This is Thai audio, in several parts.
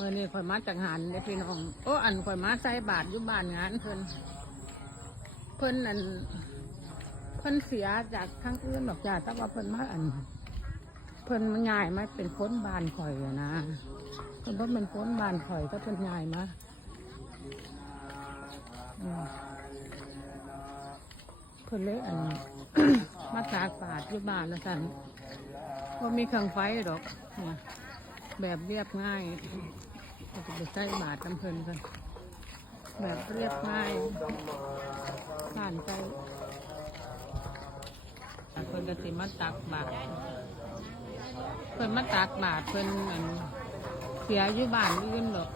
มื่อนี้ข่อยมาจากงานเด้พี่น้องโอ้อันข่อยมาใส่บาทอยู่บ้านงานเพิ่นเพิ่นอันเพิ่นเสียจากทางอื่นดอกจ้าแต่ว่าเพิ่นมาอัน เพิ่นมันง่ายมาเป็นคนบ้านข่อยอะนะเพิ่นบ่เป็นคนบ้านข่อยก็เพิ่นง่ายมาอืมเพิ่นเลยอันมาจากบาทอยู่บ้านนะสันว่ามีเครื่องไฟดอกเนี่ย แบบเรียบง่ายเราจะไปใส่บาทน้ำเพลินกัน แบบเรียบง่ายผ่านใจเพิ่นก็สิมาตักบาทเพิ่นมาตักบาทเพิ่นอันเสียอยู่บ้านอื่นดอก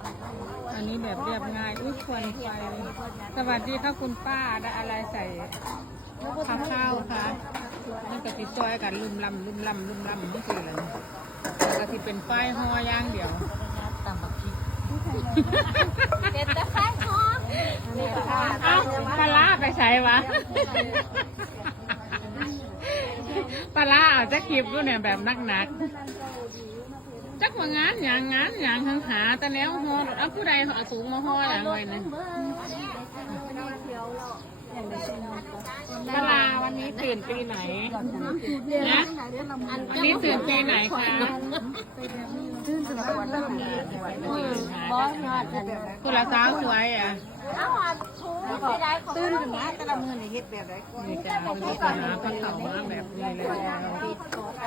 อันนี้แบบเรียบง่ายอุ้ยควันไฟสวัสดีค่ะคุณป้าได้อะไรใส่ข้าวข้าวค่ะนี่ก็ติดซอยกันลุ่มลำลุ่มลำลุ่มลำนี่คืออะไรแล้ว ก็ที่เป็นไฟห่อย่างเดียวตำบักพริกเด็ดแต่ไฟหอมนี่ค่ะเอ้าปลาร้าไปใส่วะปลาร้าเอาจะคลิปด้วยเนี่ยแบบหนักๆจักว่างานอย่างงานอย่างทางหาแต่แล้วห่อเอาผู้ใดเอาสูงมาห่ออย่างไรเนี่ยปลาร้าวันนี้ ตื่นปีไหนนะวันนี้ตื่นปีไหนคะบอสนอดอันคุณละสาวสวยอะไม่ได้ตื่นขึ้นมาแต่ละมือนี่เฮ็ดแบบไรนี่จ้าคุณลูกค้าเขาเข้ามาแบบนี้เลยปิดโตใจ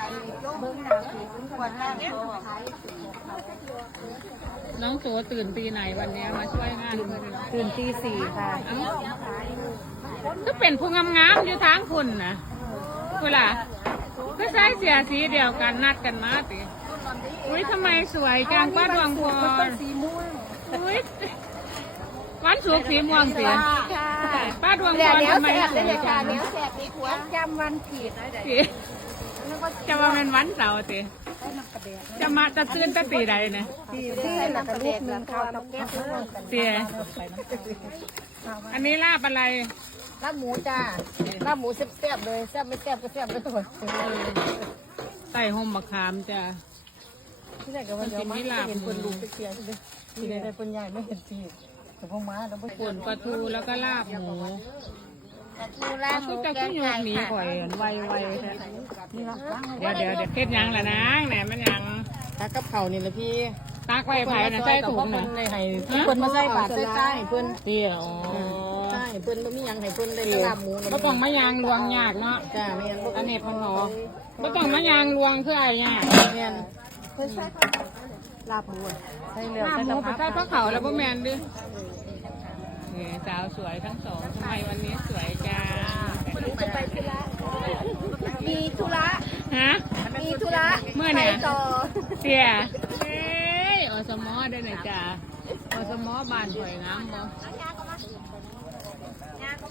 เบิ้งหน้าคือควรนั่งโตขาย น้องโสตื่นปีไหนวันนี้มาช่วยงานเพื่อนตื่นตีสี่ค่ะเอ้าก็เป็นผู้งามๆอยู่ทางคุณนะคุณล่ะก็ใช้เสียสีเดียวกันนัดกันมาติอุ้ยทำไมสวยจังป้าดวงพรสีม่วงอุ้ยวันสุกร์สีม่วงสิค่ะป้าดวงพเดี๋ยวรเดี๋ยวทำไมแสบสเลยวยเดี๋ยวจัค่ะงเดี๋ยวแสบมีขวดจำวันผิดสิจะมาเป็นวันเสาร์สิ จะมาจะตื่นแตั้ตีใดเนี่ยตีที่แล้วก็ลูกนึงข้าวตะเกียบเสียอันนี้ลาบอะไรลาบหมูจ้าลาบหมูแซ่บๆเลยแซ่บไม่แซ่บก็แซ่บไปตัวไต่ห่มมะขามจ้ะที่ไหนก็วันเดียวมาเห็นคนลุงไปเชียร์ใช่ไหมที่ไหนได้คนใหญ่ไม่เห็นทีแต่พอมาแล้วไม่ป่นปลาทูแล้วก็ลาบหมู ดูลเอาหคืมูอจะแกขึ้งนอยู่ไก่หนีค่ะข่อยไวไวเดี๋ยวเดี๋ยวเดี๋ยวเฮ็ดหยังล่ะนะไหนมันหยังตักกับเขานี่ละพี่ตักไว้ไผ่นะใส่ถุงเพิ่น่ะนเลยให้เพิ่นมาใส่บาตรใส่ใต้เพิ่นเตี้ยอ๋อใต้เพิ่นบ่มีหยังให้เพิ่นเลยลาบหมูก็ต้องมายางลวงยากเนาะจ้าไม่ยังอันนี้พนหอก็ต้องมายางลวงคืออะไรเนี่ยเมียนเพิ่นใส่ลาบหมูใส่เหลือลาบใส่หมูกะไปเพราใส่พระเขาแล้วพ่แมนดิ นี่สาวสวยทั้งสองทำไมวันนี้สวยจังจะไปธุระมีธุระฮะมีธุระเมื่อเนี่ยไปต่อเตี้ยเอ้ยอสมอได้หน่อยจ้าอสมอบานถอยน้ำบ่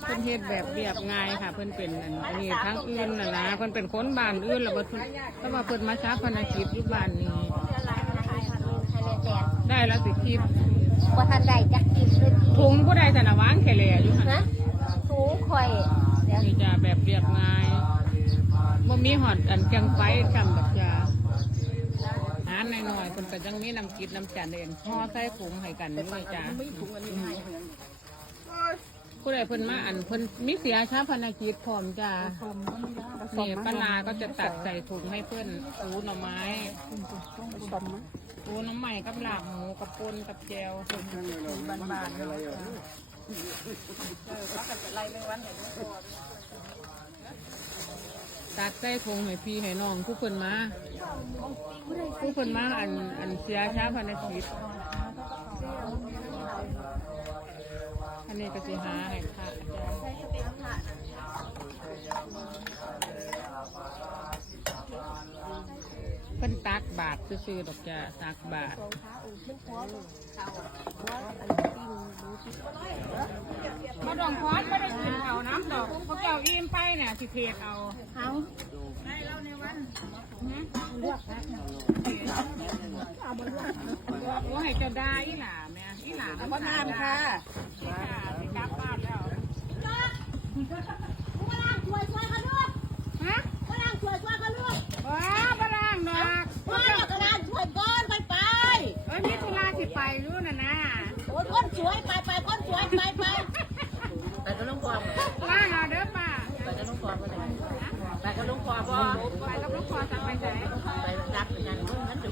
เพิ่นเฮ็ดแบบเรียบง่ายค่ะ เพิ่นเป็นอันอันนี้ทั้งอื่นน่ะนะเพิ่นเป็นคนบ้านอื่นแล้วบ่เพิ่นแต่ว่าเพิ่นมาช้าพนักกิจอยู่บ้านนี้ได้แล้วสิคลิปว่าทันใดจักกินเลย ถุงผู้ใดสนวางแค่แลอยู่หั่นนะสูงข่อยเดี๋ยวนี่จ้าแบบเรียบง่ายบ่มีหอดอันจังไฟจำดอกจ้าหาหน่อยๆเพิ่นก็จังมีน้ำกิดน้ำจานเด่นห่อใส่ถุงให้กันนี่จ้าผู้ใดเพิ่นมาอันเพิ่นมีเสียชาพนักกิจพร้อมจ้านี่ปลาร้าก็จะตัดใส่ถุงให้เพื่อนปูหน่อไม้ ปูน้ำใหม่กับลาบหมูกับปนกับแจวบ้านๆเลยตัดใส่ถุงให้พี่ให้น้องทุกคนมาทุกคนมาอันอันเสียช้าพันักกิจอันนี้ก็สิหาให้ค่ะเเพิ่นตักบาทซื่อๆดอกจ้ะตักบาทมาดองคอนไม่ได้กินเอาน้ำดอกพวกเจ้าอิ่มไปเนี่ยสิเทศเอาเอาได้แล้วในวันโอ้ให้เจะได้อีหล่าแม่อีหล่าพ่อน้ำค่ะอีหล่าสิกลับบ้านแล้ว ฝรั่งช่วยช่วยเขาด้วย ฮะ ฝรั่งช่วยช่วยเขาด้วย ว้าบร่างดอก ฝรั่งกระดานช่วยก้อนไปไป เอ้ยมีธุระสิไป ไปรู้นะนะ โอ้ยคน สวยไปไปคนสวยไปไปไปก็ต้องความล่างเอาเด้อป้าไปก็ต้องความก็ได้แต่ก็ต้องความบ่ไปกับลูกความจะไปไหนไปรักงานมันมันจะ